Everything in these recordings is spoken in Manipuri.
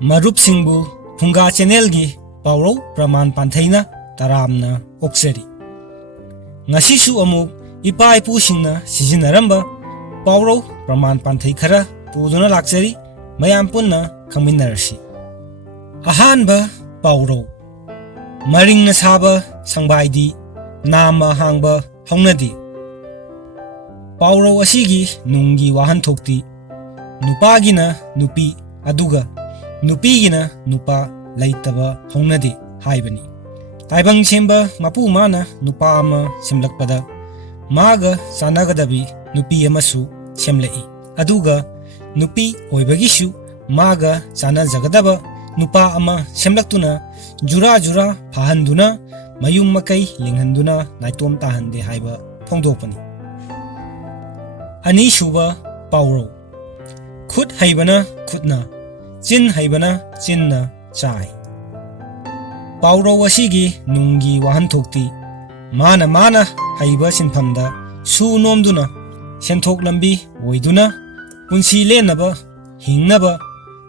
ꯃꯔꯨꯞꯁꯤꯡꯕꯨ ꯐꯨꯡꯒꯥ ꯆꯦꯅꯦꯜꯒꯤ ꯄꯥꯎꯔꯧ ꯄ꯭ꯔꯃꯥꯟ ꯄꯥꯟꯊꯩꯅ ꯇꯔꯥꯝꯅ ꯑꯣꯛꯆꯔꯤ꯫ ꯉꯁꯤꯁꯨ ꯑꯃꯨꯛ ꯏꯄꯥ ꯏꯄꯨꯁꯤꯡꯅ ꯁꯤꯖꯤꯟꯅꯔꯝꯕ ꯄꯥꯎꯔꯧ ꯄ꯭ꯔꯃꯥꯟ ꯄꯥꯟꯊꯩ ꯈꯔ ꯄꯨꯗꯨꯅ ꯂꯥꯛꯆꯔꯤ, ꯃꯌꯥꯝ ꯄꯨꯟꯅ ꯈꯪꯃꯤꯟꯅꯔꯁꯤ꯫ ꯑꯍꯥꯟꯕ ꯄꯥꯎꯔꯧ: ꯃꯔꯤꯡꯅ ꯁꯥꯕ ꯁꯪꯕꯥꯏꯗꯤ ꯅꯥꯝꯃ ꯍꯥꯡꯕ ꯍꯧꯅꯗꯦ꯫ ꯄꯥꯎꯔꯧ ꯑꯁꯤꯒꯤ ꯅꯨꯡꯒꯤ ꯋꯥꯍꯟꯊꯣꯛꯇꯤ ꯅꯨꯄꯥꯒꯤꯅ ꯅꯨꯄꯤ ꯑꯗꯨꯒ ꯅꯨꯄꯤꯒꯤꯅ ꯅꯨꯄꯥ ꯂꯩꯇꯕ ꯍꯧꯅꯗꯦ ꯍꯥꯏꯕꯅꯤ꯫ ꯇꯥꯏꯕꯪ ꯁꯦꯝꯕ ꯃꯄꯨ ꯃꯥꯅ ꯅꯨꯄꯥ ꯑꯃ ꯁꯦꯝꯂꯛꯄꯗ ꯃꯥꯒ ꯆꯥꯟꯅꯒꯗꯕꯤ ꯅꯨꯄꯤ ꯑꯃꯁꯨ ꯁꯦꯝꯂꯛꯏ, ꯑꯗꯨꯒ ꯅꯨꯄꯤ ꯑꯣꯏꯕꯒꯤꯁꯨ ꯃꯥꯒ ꯆꯥꯟꯅꯖꯒꯗꯕ ꯅꯨꯄꯥ ꯑꯃ ꯁꯦꯝꯂꯛꯇꯨꯅ ꯖꯨꯔꯥ ꯖꯨꯔꯥ ꯐꯥꯍꯟꯗꯨꯅ ꯃꯌꯨꯝ ꯃꯀꯩ ꯂꯤꯡꯍꯟꯗꯨꯅ ꯅꯥꯏꯇꯣꯝ ꯇꯥꯍꯟꯗꯦ ꯍꯥꯏꯕ ꯐꯣꯡꯗꯣꯛꯄꯅꯤ꯫ ꯑꯅꯤꯁꯨꯕ ꯄꯥꯎꯔꯧ: ꯈꯨꯠ ꯍꯩꯕꯅ ꯈꯨꯠꯅ, ꯆꯤꯟ ꯍꯩꯕꯅ ꯆꯤꯟꯅ ꯆꯥꯏ꯫ ꯄꯥꯎꯔꯧ ꯑꯁꯤꯒꯤ ꯅꯨꯡꯒꯤ ꯋꯥꯍꯟꯊꯣꯛꯇꯤ ꯃꯥꯅ ꯍꯩꯕ ꯁꯤꯟꯐꯝꯗ ꯁꯨ ꯅꯣꯝꯗꯨꯅ ꯁꯦꯟꯊꯣꯛ ꯂꯝꯕꯤ ꯑꯣꯏꯗꯨꯅ ꯄꯨꯟꯁꯤ ꯂꯦꯟꯅꯕ ꯍꯤꯡꯅꯕ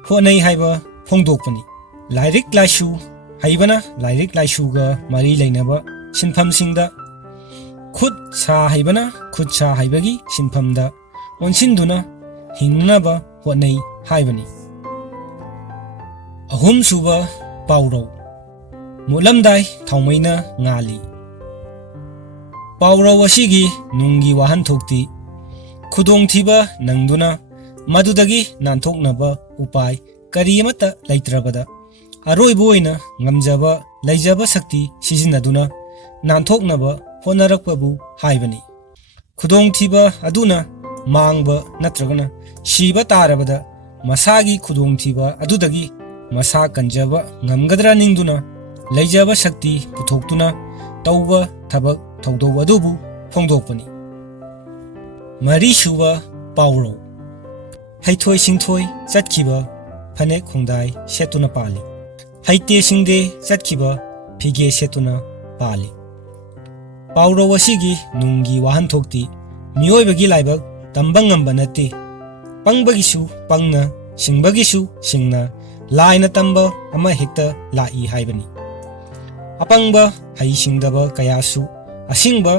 ꯍꯣꯠꯅꯩ ꯍꯥꯏꯕ ꯐꯣꯡꯗꯣꯛꯄꯅꯤ꯫ ꯂꯥꯏꯔꯤꯛ ꯂꯥꯏꯁꯨ ꯍꯩꯕꯅ ꯂꯥꯏꯔꯤꯛ ꯂꯥꯏꯁꯨꯒ ꯃꯔꯤ ꯂꯩꯅꯕ ꯁꯤꯟꯐꯝꯁꯤꯡꯗ, ꯈꯨꯠ ꯁꯥ ꯍꯩꯕꯅ ꯈꯨꯠ ꯁꯥ ꯍꯩꯕꯒꯤ ꯁꯤꯟꯐꯝꯗ ꯑꯣꯟꯁꯤꯟꯗꯨꯅ ꯍꯤꯡꯅꯕ ꯍꯣꯠꯅꯩ ꯍꯥꯏꯕꯅꯤ꯫ ꯑꯍꯨꯝꯁꯨꯕ ꯄꯥꯎꯔꯧ: ꯃꯨꯠꯂꯝꯗꯥꯏ ꯊꯥꯎꯃꯩꯅ ꯉꯥꯜꯂꯤ꯫ ꯄꯥꯎꯔꯧ ꯑꯁꯤꯒꯤ ꯅꯨꯡꯒꯤ ꯋꯥꯍꯟꯊꯣꯛꯇꯤ ꯈꯨꯗꯣꯡꯊꯤꯕ ꯅꯪꯗꯨꯅ ꯃꯗꯨꯗꯒꯤ ꯅꯥꯟꯊꯣꯛꯅꯕ ꯎꯄꯥꯏ ꯀꯔꯤ ꯑꯃꯠꯇ ꯂꯩꯇ꯭ꯔꯕꯗ ꯑꯔꯣꯏꯕ ꯑꯣꯏꯅ ꯉꯝꯖꯕ ꯂꯩꯖꯕ ꯁꯛꯇꯤ ꯁꯤꯖꯤꯟꯅꯗꯨꯅ ꯅꯥꯟꯊꯣꯛꯅꯕ ꯍꯣꯠꯅꯔꯛꯄꯕꯨ ꯍꯥꯏꯕꯅꯤ꯫ ꯈꯨꯗꯣꯡꯊꯤꯕ ꯑꯗꯨꯅ ꯃꯥꯡꯕ ꯅꯠꯇ꯭ꯔꯒꯅ ꯁꯤꯕ ꯇꯥꯔꯕꯗ ꯃꯁꯥꯒꯤ ꯈꯨꯗꯣꯡꯊꯤꯕ ꯑꯗꯨꯗꯒꯤ ꯃꯁꯥ ꯀꯟꯖꯕ ꯉꯝꯒꯗ꯭ꯔꯥ ꯅꯤꯡꯗꯨꯅ ꯂꯩꯖꯕ ꯁꯛꯇꯤ ꯄꯨꯊꯣꯛꯇꯨꯅ ꯇꯧꯕ ꯊꯕꯛ ꯊꯧꯗꯧ ꯑꯗꯨꯕꯨ ꯐꯣꯡꯗꯣꯛꯄꯅꯤ꯫ ꯃꯔꯤꯁꯨꯕ ꯄꯥꯎꯔꯧ: ꯍꯩꯊꯣꯏ ꯁꯤꯡꯊꯣꯏ ꯆꯠꯈꯤꯕ ꯐꯅꯦꯛ ꯈꯣꯡꯗꯥꯏ ꯁꯦꯠꯇꯨꯅ ꯄꯥꯜꯂꯤ꯫ ꯍꯩꯇꯦ ꯁꯤꯡꯗꯦ ꯆꯠꯈꯤꯕ ꯐꯤꯒꯦ ꯁꯦꯠꯇꯨꯅ ꯄꯥꯜꯂꯤ꯫ ꯄꯥꯎꯔꯧ ꯑꯁꯤꯒꯤ ꯅꯨꯡꯒꯤ ꯋꯥꯍꯟꯊꯣꯛꯇꯤ ꯃꯤꯑꯣꯏꯕꯒꯤ ꯂꯥꯏꯕꯛ ꯇꯝꯕ ꯉꯝꯕ ꯅꯠꯇꯦ, ꯄꯪꯕꯒꯤꯁꯨ ꯄꯪꯅ, ꯁꯤꯡꯕꯒꯤꯁꯨ ꯁꯤꯡꯅ ꯂꯥꯏꯅ ꯇꯝꯕ ꯑꯃ ꯍꯦꯛꯇ ꯂꯥꯛꯏ ꯍꯥꯏꯕꯅꯤ꯫ ꯑꯄꯪꯕ ꯍꯩꯁꯤꯡꯗꯕ ꯀꯌꯥꯁꯨ ꯑꯁꯤꯡꯕ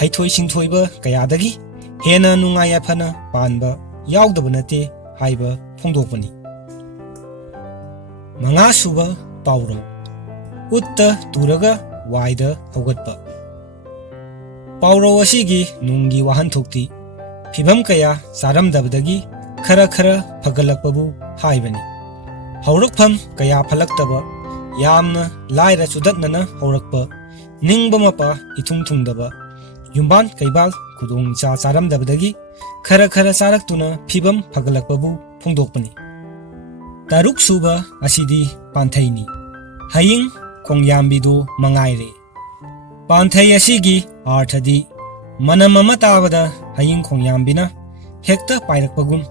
ꯍꯩꯊꯣꯏ ꯁꯤꯡꯊꯣꯏꯕ ꯀꯌꯥꯗꯒꯤ ꯍꯦꯟꯅ ꯅꯨꯡꯉꯥꯏ ꯌꯥꯏꯐꯅ ꯄꯥꯟꯕ ꯌꯥꯎꯗꯕ ꯅꯠꯇꯦ ꯍꯥꯏꯕ ꯐꯣꯡꯗꯣꯛꯄꯅꯤ꯫ ꯃꯉꯥꯁꯨꯕ ꯄꯥꯎꯔꯧ: ꯎꯠꯇ ꯇꯨꯔꯒ ꯋꯥꯏꯗ ꯍꯧꯒꯠꯄ꯫ ꯄꯥꯎꯔꯧ ꯑꯁꯤꯒꯤ ꯅꯨꯡꯒꯤ ꯋꯥꯍꯟꯊꯣꯛꯇꯤ ꯐꯤꯚꯝ ꯀꯌా ꯆꯥꯔꯝꯗꯕꯗꯒꯤ ꯈꯔ ꯐꯒꯠꯂꯛꯄꯕꯨ ꯍꯥꯏꯕꯅꯤ꯫ ꯍꯧꯔꯛꯐꯝꯀꯌా ꯐꯠꯂꯛꯇꯕ, ꯌꯥꯝꯅ ꯂꯥꯏꯔ ꯆꯨꯗꯠꯅꯅ ꯍꯧꯔꯛꯄ, ꯅꯤꯡꯕ ꯃꯄꯥ ꯏꯊꯨꯡ ꯊꯨꯡꯗꯕ, ꯌꯨꯝꯕꯥꯟ ꯀꯩꯕꯥꯜ ꯈꯨꯗꯣꯡ ꯆꯥꯔꯝꯗꯕꯗꯒꯤ ꯈꯔ ꯆꯥꯔꯛꯇꯨꯅ ꯐꯤꯚꯝ ꯐꯒꯠꯂꯛꯄꯕꯨ ꯐꯣꯡꯗꯣꯛꯄꯅꯤ꯫ ꯇꯔꯨꯛꯁꯨꯕ ꯑꯁꯤꯗꯤ ꯄꯥꯟꯊꯩꯅꯤ: ꯍꯌꯤꯡ ꯈꯣꯡꯌꯥꯝꯕꯤꯗꯨ ꯃꯉꯥꯏꯔꯦ꯫ ꯄꯥꯟꯊꯩ ꯑꯁꯤꯒꯤ ꯑꯥꯔꯊꯗꯤ ꯃꯅꯝ ꯑꯃ ꯇꯥꯕꯗ ꯍꯌꯤꯡ ꯈꯣꯡꯌꯥꯝꯕꯤꯅ ꯍꯦꯛꯇ ꯄꯥꯏꯔꯛꯄꯒꯨꯝ,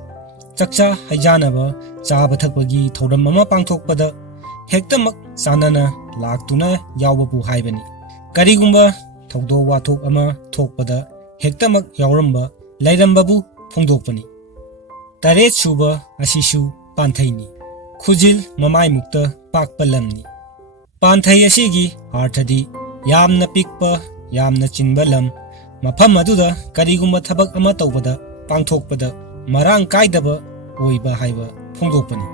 ꯆꯥꯛꯆꯥ ꯍꯩꯖꯥꯅꯕ ꯆꯥꯕ ꯊꯛꯄꯒꯤ ꯊꯧꯔꯝ ꯑꯃ ꯄꯥꯡꯊꯣꯛꯄꯗ ꯍꯦꯛꯇꯃꯛ ꯆꯥꯟꯅꯅ ꯂꯥꯛꯇꯨꯅ ꯌꯥꯎꯕꯕꯨ ꯍꯥꯏꯕꯅꯤ꯫ ꯀꯔꯤꯒꯨꯝꯕ ꯊꯧꯗꯣꯛ ꯋꯥꯊꯣꯛ ꯑꯃ ꯊꯣꯛꯄꯗ ꯍꯦꯛꯇꯃꯛ ꯌꯥꯎꯔꯝꯕ ꯂꯩꯔꯝꯕꯕꯨ ꯐꯣꯡꯗꯣꯛꯄꯅꯤ꯫ ꯇꯔꯦꯠꯁꯨꯕ ꯑꯁꯤꯁꯨ ꯄꯥꯟꯊꯩꯅꯤ: ꯈꯨꯖꯤꯜ ꯃꯃꯥꯏꯃꯨꯛꯇ ꯄꯥꯛꯄ ꯂꯝꯅꯤ꯫ ꯄꯥꯟꯊꯩ ꯑꯁꯤꯒꯤ ꯑꯥꯔꯊꯗꯤ ꯌꯥꯝꯅ ꯄꯤꯛꯄ, ꯌꯥꯝꯅ ꯆꯤꯟꯕ ꯂꯝ, ꯃꯐꯝ ꯑꯗꯨꯗ ꯀꯔꯤꯒꯨꯝꯕ ꯊꯕꯛ ꯑꯃ ꯇꯧꯕꯗ ꯄꯥꯡꯊꯣꯛꯄꯗ ꯃꯔꯥꯡ ꯀꯥꯏꯗꯕ ꯑꯣꯏꯕ ꯍꯥꯏꯕ ꯐꯣꯡꯗꯣꯛꯄꯅꯤ꯫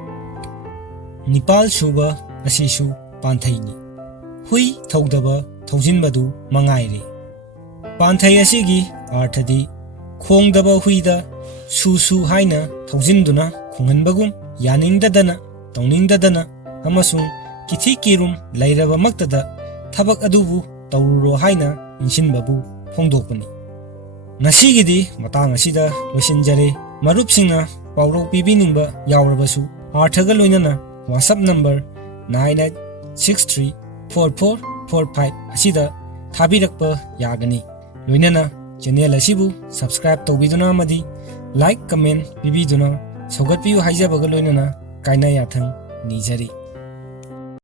ꯅꯤꯄꯥꯜꯁꯨꯕ ꯑꯁꯤꯁꯨ ꯄꯥꯟꯊꯩꯅꯤ: ꯍꯨꯏ ꯊꯧꯗꯕ ꯊꯧꯖꯤꯟꯕꯗꯨ ꯃꯉꯥꯏꯔꯦ꯫ ꯄꯥꯟꯊꯩ ꯑꯁꯤꯒꯤ ꯑꯥꯔꯊꯗꯤ ꯈꯣꯡꯗꯕ ꯍꯨꯏꯗ ꯁꯨ ꯍꯥꯏꯅ ꯊꯧꯖꯤꯟꯗꯨꯅ ꯈꯣꯡꯍꯟꯕꯒꯨꯝ, ꯌꯥꯅꯤꯡꯗꯗꯅ ꯇꯧꯅꯤꯡꯗꯗꯅ ꯑꯃꯁꯨꯡ ꯀꯤꯊꯤ ꯀꯤꯔꯨꯝ ꯂꯩꯔꯕꯃꯛꯇꯗ ꯊꯕꯛ ꯑꯗꯨꯕꯨ ꯇꯧꯔꯨꯔꯣ ꯍꯥꯏꯅ ꯏꯟꯁꯤꯟꯕꯕꯨ ꯐꯣꯡꯗꯣꯛꯄꯅꯤ꯫ ꯉꯁꯤꯒꯤꯗꯤ ꯃꯇꯥꯡ ꯑꯁꯤꯗ ꯂꯣꯏꯁꯤꯟꯖꯔꯦ꯫ ꯃꯔꯨꯞꯁꯤꯡꯅ ꯄꯥꯎꯔꯧ ꯄꯤꯕꯤꯅꯤꯡꯕ ꯌꯥꯎꯔꯕꯁꯨ ꯑꯥꯔꯊꯒ ꯂꯣꯏꯅꯅ WhatsApp ꯅꯝꯕꯔ 98634445 ꯑꯁꯤꯗ ꯊꯥꯕꯤꯔꯛꯄ ꯌꯥꯒꯅꯤ꯫ ꯂꯣꯏꯅꯅ ꯆꯦꯅꯦꯜ ꯑꯁꯤꯕꯨ ꯁꯕꯁꯀ꯭ꯔꯥꯏꯕ ꯇꯧꯕꯤꯗꯨꯅ ꯑꯃꯗꯤ ꯂꯥꯏꯛ ꯀꯃꯦꯟ ꯄꯤꯕꯤꯗꯨꯅ ꯁꯧꯒꯠꯄꯤꯌꯨ ꯍꯥꯏꯖꯕꯒ ꯂꯣꯏꯅꯅ ꯀꯥꯏꯅ ꯌꯥꯊꯪ ꯅꯤꯖꯔꯤ꯫